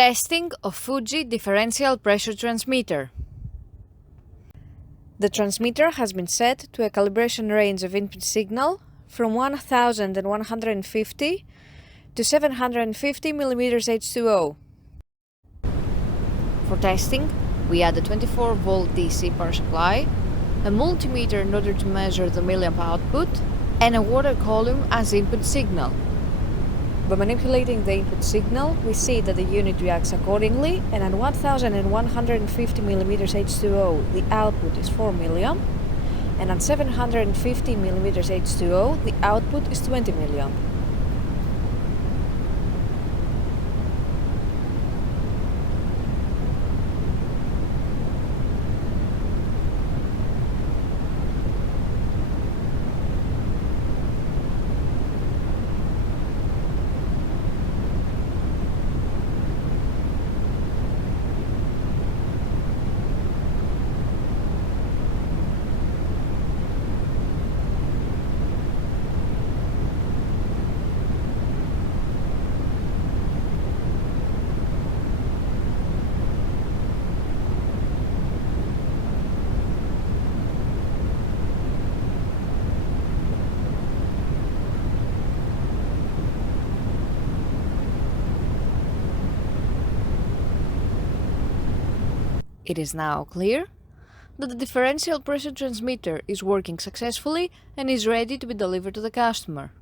Testing of Fuji Differential Pressure Transmitter. The transmitter has been set to a calibration range of input signal from 1150 to 750 mm H2O. For testing, we add a 24-volt DC power supply, a multimeter in order to measure the milliamp output, and a water column as input signal. By manipulating the input signal, we see that the unit reacts accordingly, and at 1150 mm H2O, the output is 4 milliamp, and at 750 mm H2O, the output is 20 milliamp. It is now clear that the differential pressure transmitter is working successfully and is ready to be delivered to the customer.